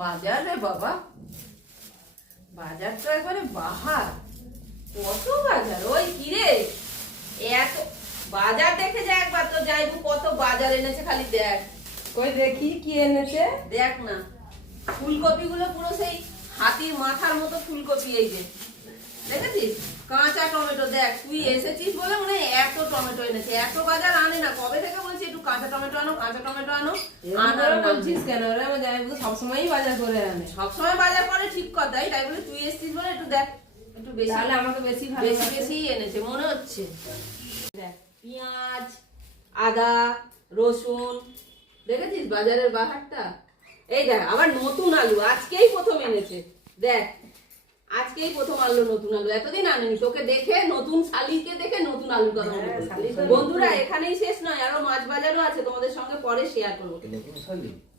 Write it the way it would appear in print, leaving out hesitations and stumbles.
বাজার রে বাবা, বাজার তো একবারে বাহার। কত বাজার, ওই কিরে এত বাজার দেখে যা একবার, তো যাইবো কত বাজার এনেছে খালি দেখ। ওই দেখি কি এনেছে। দেখ না, ফুলকপি গুলো পুরো সেই হাতির মাথার মতো ফুলকপি। এই যে দেখেছিস, কাঁচা টমেটো। দেখ তুই এসেছিস বলে মনে হয় এত টমেটো এনেছে। এত বাজার আনে না, কবে থেকে বলছি একটু কাঁচা টমেটো আনো, কাঁচা টমেটো আনো। আনার বলছিস কেন রে? আমার জামাই তো সবসময়ই বাজার করে আনে। সবসময় বাজার করে ঠিক কথাই, তাই বলে তুই এসেছিস বলে একটু দেখ, একটু বেশি। তাহলে আমাকে বেশি ভালো বেশি বেশি এনেছে মনে হচ্ছে। দেখ পেঁয়াজ, আদা, রসুন, দেখেছিস বাজারের বাহারটা। এই দেখ আবার নতুন আলু, আজকেই প্রথম এনেছে। দেখ আজকেই প্রথম আনলো নতুন আলু, এতদিন আনেনি। তোকে দেখে, নতুন শালিকে দেখে নতুন আলু কথা মনে পড়লো। বন্ধুরা এখানেই শেষ নয়, আরো মাছ বাজারও আছে, তোমাদের সঙ্গে পরে শেয়ার করবো।